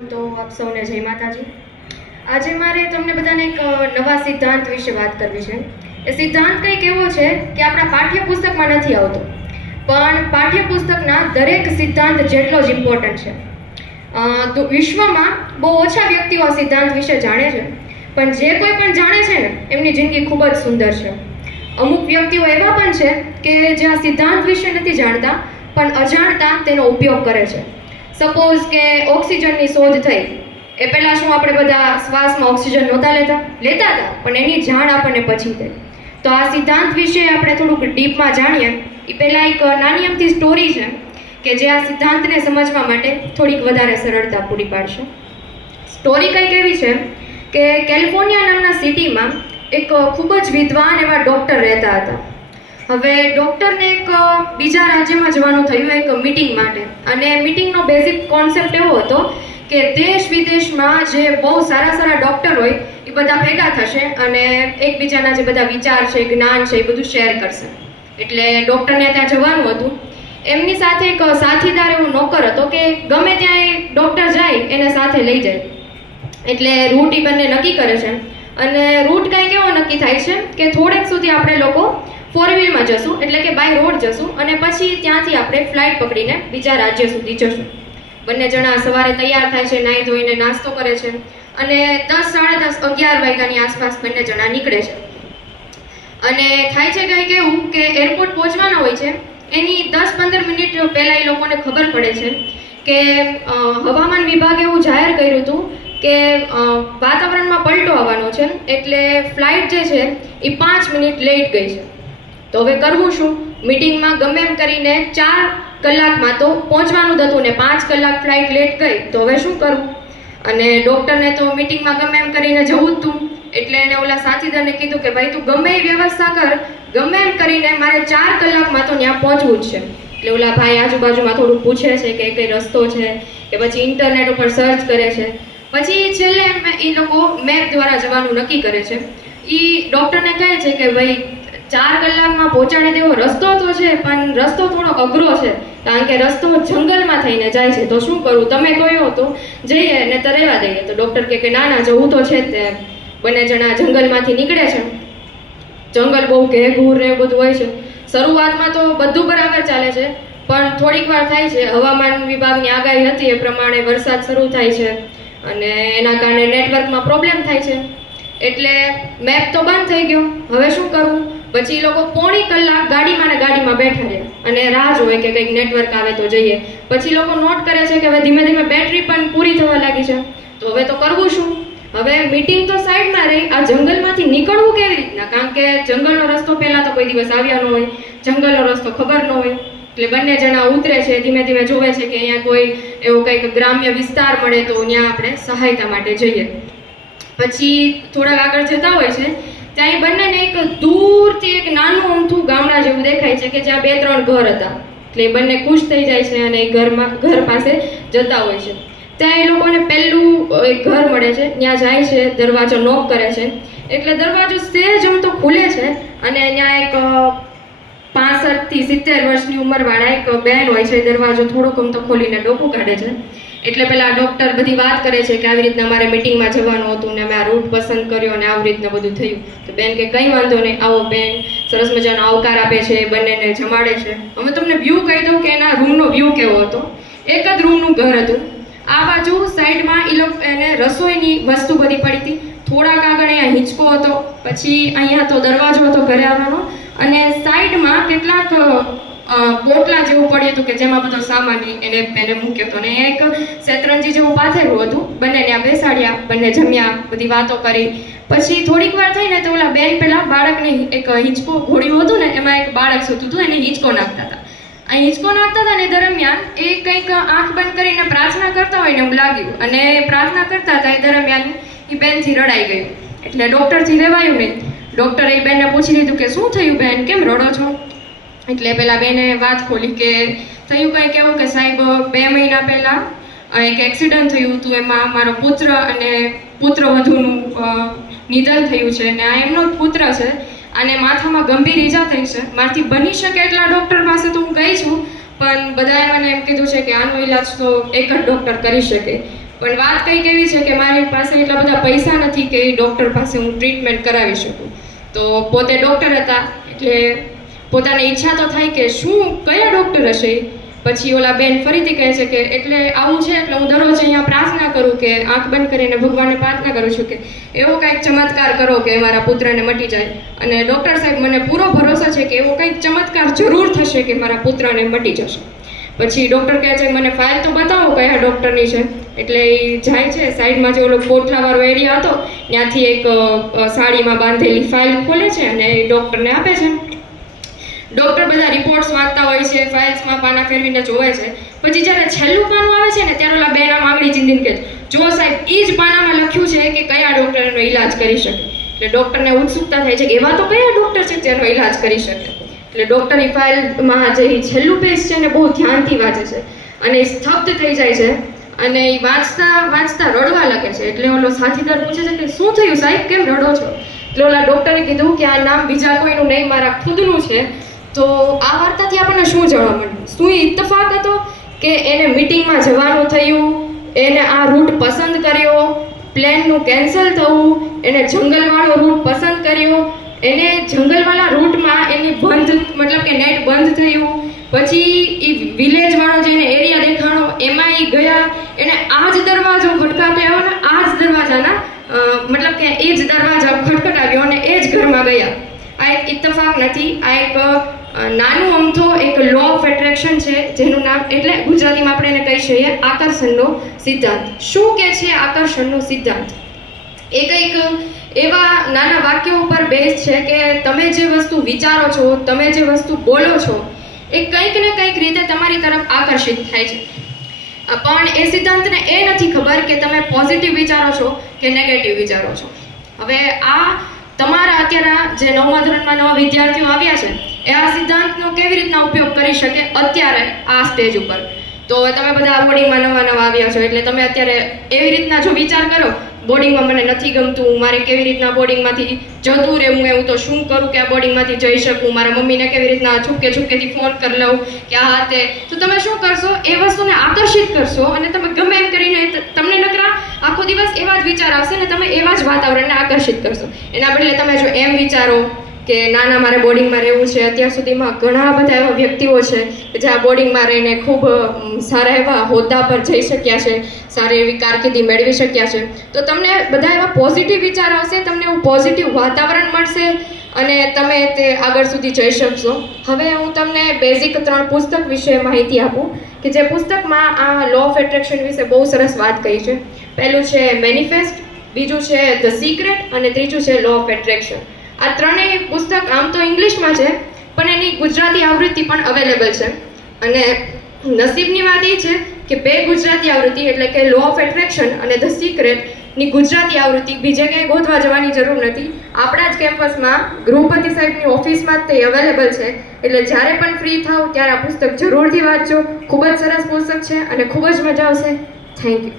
તો આપ સૌને જય માતાજી. આજે મારે તમને બધાને એક નવા સિદ્ધાંત વિશે વાત કરવી છે. એ સિદ્ધાંત કંઈક એવો છે કે આપણા પાઠ્યપુસ્તકમાં નથી આવતો, પણ પાઠ્યપુસ્તકના દરેક સિદ્ધાંત જેટલો જ ઇમ્પોર્ટન્ટ છે. વિશ્વમાં બહુ ઓછા વ્યક્તિઓ આ સિદ્ધાંત વિશે જાણે છે, પણ જે કોઈ પણ જાણે છે ને એમની જિંદગી ખૂબ જ સુંદર છે. અમુક વ્યક્તિઓ એવા પણ છે કે જે આ સિદ્ધાંત વિશે નથી જાણતા, પણ અજાણતા તેનો ઉપયોગ કરે છે. સપોઝ કે ઓક્સિજનની શોધ થઈ એ પહેલાં શું આપણે બધા શ્વાસમાં ઓક્સિજન નહોતા લેતા હતા, પણ એની જાણ આપણને પછી થઈ. તો આ સિદ્ધાંત વિશે આપણે થોડુંક ડીપમાં જાણીએ એ પહેલાં એક નાની અમથી સ્ટોરી છે કે જે આ સિદ્ધાંતને સમજવા માટે થોડીક વધારે સરળતા પૂરી પાડશે. સ્ટોરી કંઈક એવી છે કે કેલિફોર્નિયા નામના સિટીમાં એક ખૂબ જ વિદ્વાન એવા ડૉક્ટર રહેતા હતા. હવે ડૉક્ટરને એક બીજા રાજ્યમાં જવાનું થયું એક મીટિંગ માટે, અને મીટિંગનો બેઝિક કોન્સેપ્ટ એવો હતો કે દેશ વિદેશમાં જે બહુ સારા ડૉક્ટર હોય એ બધા ભેગા થશે અને એકબીજાના જે બધા વિચાર છે, જ્ઞાન છે, એ બધું શેર કરશે. એટલે ડૉક્ટરને ત્યાં જવાનું હતું. એમની સાથે એક સાથીદાર એવો નોકર હતો કે ગમે ત્યાં એ ડૉક્ટર જાય એને સાથે લઈ જાય. એટલે રૂટ એ બંને નક્કી કરે છે, અને રૂટ કંઈક એવો નક્કી થાય છે કે થોડેક સુધી આપણે લોકો ફોર વ્હીલમાં જશું, એટલે કે બાય રોડ જશું, અને પછી ત્યાંથી આપણે ફ્લાઇટ પકડીને બીજા રાજ્ય સુધી જશું. બંને જણા સવારે તૈયાર થાય છે, નાહી ધોઈને નાસ્તો કરે છે, અને 10, 10:30, 11 વાગ્યાની આસપાસ બંને જણા નીકળે છે. અને થાય છે કંઈક એવું કે એરપોર્ટ પહોંચવાના હોય છે એની 10-15 મિનિટ પહેલાં એ લોકોને ખબર પડે છે કે હવામાન વિભાગે એવું જાહેર કર્યું હતું કે વાતાવરણમાં પલટો આવવાનો છે, એટલે ફ્લાઇટ જે છે એ 5 મિનિટ લેટ ગઈ છે. તો હવે કરવું શું? મીટિંગમાં ગમે એમ કરીને 4 કલાકમાં તો પહોંચવાનું જ હતું ને 5 કલાક ફ્લાઇટ લેટ ગઈ, તો હવે શું કરવું? અને ડૉક્ટરને તો મીટિંગમાં ગમે એમ કરીને જવું જ હતું. એટલે એને ઓલા સાથીદારને કીધું કે ભાઈ તું ગમે એ વ્યવસ્થા કર, ગમે એમ કરીને મારે 4 કલાકમાં તો ત્યાં પહોંચવું જ છે. એટલે ઓલા ભાઈ આજુબાજુમાં થોડું પૂછે છે કે કઈ રસ્તો છે, કે પછી ઇન્ટરનેટ ઉપર સર્ચ કરે છે. પછી છેલ્લે એ લોકો મેપ દ્વારા જવાનું નક્કી કરે છે. એ ડૉક્ટરને કહે છે કે ભાઈ 4 કલાકમાં પહોંચાડી દેવો રસ્તો તો છે, પણ રસ્તો થોડો અઘરો છે, કારણ કે રસ્તો જંગલમાં થઈને જાય છે. તો શું કરું? તમે કહ્યું તો જઈએ ને તો રહેવા દઈએ. તો ડૉક્ટર કહે કે ના જવું તો છે જ. તે બંને જણા જંગલમાંથી નીકળે છે. જંગલ બહુ ઘેઘૂર ને બધું હોય છે. શરૂઆતમાં તો બધું બરાબર ચાલે છે, પણ થોડીક વાર થાય છે, હવામાન વિભાગની આગાહી હતી એ પ્રમાણે વરસાદ શરૂ થાય છે, અને એના કારણે નેટવર્કમાં પ્રોબ્લેમ થાય છે. એટલે મેપ તો બંધ થઈ ગયો. હવે શું કરવું? પછી એ લોકો પોણી કલાક ગાડીમાં બેઠા રહ્યા અને રાહ જોવે કે કંઈક નેટવર્ક આવે તો જઈએ. પછી લોકો નોટ કરે છે કે હવે ધીમે ધીમે બેટરી પણ પૂરી થવા લાગી છે. તો હવે તો કરવું શું? હવે મીટિંગ તો સાઈડમાં રહી, આ જંગલમાંથી નીકળવું કેવી રીતના? કારણ કે જંગલનો રસ્તો પહેલાં તો કોઈ દિવસ આવ્યા ન હોય, જંગલનો રસ્તો ખબર ન હોય. એટલે બંને જણા ઉતરે છે, ધીમે ધીમે જોવે છે કે અહીંયા કોઈ એવો કંઈક ગ્રામ્ય વિસ્તાર મળે તો ત્યાં આપણે સહાયતા માટે જઈએ. પછી થોડાક આગળ જતા હોય છે, ત્યાં એ બંનેને એક દૂરથી એક નાનું અમથું ગામડા જેવું દેખાય છે કે જ્યાં 2-3 ઘર હતા. એટલે એ બંને ખુશ થઈ જાય છે અને એ ઘર પાસે જતા હોય છે. ત્યાં એ લોકોને પહેલું એક ઘર મળે છે, ત્યાં જાય છે, દરવાજો નોક કરે છે. એટલે દરવાજો સહેજ અમથો ખુલે છે, અને ત્યાં એક 65 થી 70 વર્ષની ઉંમરવાળા એક બેન હોય છે. દરવાજો થોડોક અમથો ખોલીને ડોકું કાઢે છે. એટલે પેલા ડૉક્ટર બધી વાત કરે છે કે આવી રીતના મારે મીટિંગમાં જવાનું હતું ને મેં આ રૂટ પસંદ કર્યો અને આવી રીતના બધું થયું. તો બેન કે કંઈ વાંધો નહીં, આવો. બેન સરસ મજાનો આવકાર આપે છે, બંનેને જમાડે છે. હવે તમને વ્યૂ કહી દઉં કે એના રૂમનો વ્યૂ કેવો હતો. એક જ રૂમનું ઘર હતું. આ બાજુ સાઈડમાં એને રસોઈની વસ્તુ બધી પડી હતી. થોડાક આગળ અહીંયા હિંચકો હતો, પછી અહીંયા તો દરવાજો હતો ઘરે આવવાનો, અને સાઈડમાં કેટલાક પોટલા જેવું પડ્યું હતું કે જેમાં બધો સામાન એને મૂક્યો હતો. અને એક શેતરંજી જેવું પાથરેલું હતું. બંને ત્યાં બેસાડ્યા, બંને જમ્યા, બધી વાતો કરી. પછી થોડીક વાર થઈને તો ઓલા બેન પેલા બાળકને એક હિંચકો ઘોડ્યું હતું ને, એમાં એક બાળક સૂતું હતું, એને હિંચકો નાખતા હતા. આ હિંચકો નાખતા હતા ને દરમિયાન એ કંઈક આંખ બંધ કરીને પ્રાર્થના કરતા હોય ને એવું લાગ્યું, અને પ્રાર્થના કરતા હતા એ દરમિયાન એ બેનથી રડાઈ ગયું. એટલે ડૉક્ટરથી રહેવાયું નહીં. ડૉક્ટરે એ બેનને પૂછી લીધું કે શું થયું બેન, કેમ રડો છો? એટલે પેલા બેને વાત ખોલી કે થયું કંઈક એવું કે સાહેબ 2 મહિના પહેલાં એક એક્સિડન્ટ થયું હતું, એમાં મારો પુત્ર અને પુત્રવધૂનું નિધન થયું છે, અને આ એમનો જ પુત્ર છે, અને માથામાં ગંભીર ઈજા થઈ છે. મારાથી બની શકે એટલા ડૉક્ટર પાસે તો હું ગઈ છું, પણ બધાએ મને એમ કીધું છે કે આનો ઈલાજ તો એક જ ડૉક્ટર કરી શકે. પણ વાત કંઈક એવી છે કે મારી પાસે એટલા બધા પૈસા નથી કે એ ડૉક્ટર પાસે હું ટ્રીટમેન્ટ કરાવી શકું. તો પોતે ડૉક્ટર હતા એટલે પોતાની ઈચ્છા તો થાય કે શું કયા ડૉક્ટર હશે. પછી ઓલા બેન ફરીથી કહે છે કે એટલે આવું છે એટલે હું દરરોજ અહીંયા પ્રાર્થના કરું કે આંખ બંધ કરીને ભગવાનને પ્રાર્થના કરું છું કે એવો કંઈક ચમત્કાર કરો કે મારા પુત્રને મટી જાય. અને ડૉક્ટર સાહેબ મને પૂરો ભરોસો છે કે એવો કંઈક ચમત્કાર જરૂર થશે કે મારા પુત્રને મટી જશે. પછી ડૉક્ટર કહે છે મને ફાઇલ તો બતાવો કયા ડૉક્ટરની છે. એટલે એ જાય છે સાઈડમાં જે ઓલો કોટલાવાળો એરિયા હતો ત્યાંથી એક સાડીમાં બાંધેલી ફાઇલ ખોલે છે અને એ ડૉક્ટરને આપે છે. ડૉક્ટર બધા રિપોર્ટ્સ વાંચતા હોય છે, ફાઇલ્સમાં પાના ફેરવીને જોવે છે. પછી જ્યારે છેલ્લું પાનું આવે છે ને ત્યારે ઓલા બેન આમ આંગળી ચીંધીને કહે જો સાહેબ એ જ પાનામાં લખ્યું છે કે કયા ડૉક્ટર એનો ઈલાજ કરી શકે. એટલે ડૉક્ટરને ઉત્સુકતા થાય છે કે એવા તો કયા ડૉક્ટર છે જેનો ઈલાજ કરી શકે. એટલે ડૉક્ટર એ ફાઇલમાં જે છેલ્લું પેજ છે ને બહુ ધ્યાનથી વાંચે છે અને એ સ્તબ્ધ થઈ જાય છે અને એ વાંચતા વાંચતા રડવા લાગે છે. એટલે ઓલો સાથીદાર પૂછે છે કે શું થયું સાહેબ, કેમ રડો છો? એટલે ઓલા ડૉક્ટરે કીધું કે આ નામ બીજા કોઈનું નહીં મારા ખુદનું છે. તો આ વાર્તાથી આપણને શું જાણવા મળ્યું? શું એ ઇત્તફાક હતો કે એને મીટિંગમાં જવાનું થયું, એને આ રૂટ પસંદ કર્યો, પ્લેનનું કેન્સલ થવું, એને જંગલવાળો રૂટ પસંદ કર્યો, એને જંગલવાળા રૂટમાં એની બંધ મતલબ કે નેટ બંધ થયું, પછી એ વિલેજવાળો જેને એરિયા દેખાણો એમાં એ ગયા, એને આ જ દરવાજો ખટખટાવ્યો ને આ જ દરવાજાના મતલબ કે એ જ દરવાજા ખટખટાવ્યો અને એ જ ઘરમાં ગયા. આ એક ઇત્તફાક નથી, આ એક નાનું અમથો એક લો ઓફ એટ્રેક્શન છે જેનું નામ એટલે ગુજરાતીમાં આપણે એને કહી શકીએ આકર્ષણનો સિદ્ધાંત. શું કે છે આકર્ષણનો સિદ્ધાંત? એ કંઈક એવા નાના વાક્યો ઉપર બેઝ છે કે તમે જે વસ્તુ વિચારો છો, તમે જે વસ્તુ બોલો છો એ કંઈક ને કંઈક રીતે તમારી તરફ આકર્ષિત થાય છે. પણ એ સિદ્ધાંતને એ નથી ખબર કે તમે પોઝિટિવ વિચારો છો કે નેગેટિવ વિચારો છો. હવે આ તમારા અત્યારના જે 9મા ધોરણમાં નવા વિદ્યાર્થીઓ આવ્યા છે એ આ સિદ્ધાંતનો કેવી રીતના ઉપયોગ કરી શકે અત્યારે આ સ્ટેજ ઉપર. તો તમે બધા બોર્ડિંગમાં નવા આવ્યા છો એટલે તમે અત્યારે એવી રીતના જો વિચાર કરો બોર્ડિંગમાં મને નથી ગમતું, મારે કેવી રીતના બોર્ડિંગમાંથી જતું રહેવું, એવું તો શું કરું કે આ બોર્ડિંગમાંથી જઈ શકું, મારા મમ્મીને કેવી રીતના છૂપકેથી ફોન કરી લઉં કે આ તે, તો તમે શું કરશો એ વસ્તુને આકર્ષિત કરશો અને તમે ગમે એમ કરીને તમને નકરા આખો દિવસ એવા જ વિચાર આવશે ને તમે એવા જ વાતાવરણને આકર્ષિત કરશો. એના બદલે તમે જો એમ વિચારો કે ના મારે બોર્ડિંગમાં રહેવું છે. અત્યાર સુધીમાં ઘણા બધા એવા વ્યક્તિઓ છે કે જે આ બોર્ડિંગમાં રહીને ખૂબ સારા એવા હોદ્દા પર જઈ શક્યા છે, સારી એવી કારકિર્દી મેળવી શક્યા છે. તો તમને બધા એવા પોઝિટિવ વિચાર આવશે, તમને એવું પોઝિટિવ વાતાવરણ મળશે અને તમે તે આગળ સુધી જઈ શકશો. હવે હું તમને બેઝિક 3 પુસ્તક વિશે માહિતી આપું કે જે પુસ્તકમાં આ લો ઓફ એટ્રેક્શન વિશે બહુ સરસ વાત કરી છે. પહેલું છે મેનિફેસ્ટ, બીજું છે ધ સિક્રેટ અને ત્રીજું છે લો ઓફ એટ્રેક્શન. આ ત્રણેય પુસ્તક આમ તો ઇંગ્લિશમાં છે પણ એની ગુજરાતી આવૃત્તિ પણ અવેલેબલ છે. અને નસીબની વાત એ છે કે 2 ગુજરાતી આવૃત્તિ એટલે કે લો ઓફ એટ્રેક્શન અને ધ સિક્રેટની ગુજરાતી આવૃત્તિ બીજે ક્યાંય ગોતવા જવાની જરૂર નથી. આપણા જ કેમ્પસમાં ગૃહપતિ સાહેબની ઓફિસમાં જ તે અવેલેબલ છે. એટલે જ્યારે પણ ફ્રી થાવ ત્યારે આ પુસ્તક જરૂરથી વાંચજો. ખૂબ જ સરસ પુસ્તક છે અને ખૂબ જ મજા આવશે. Thank you.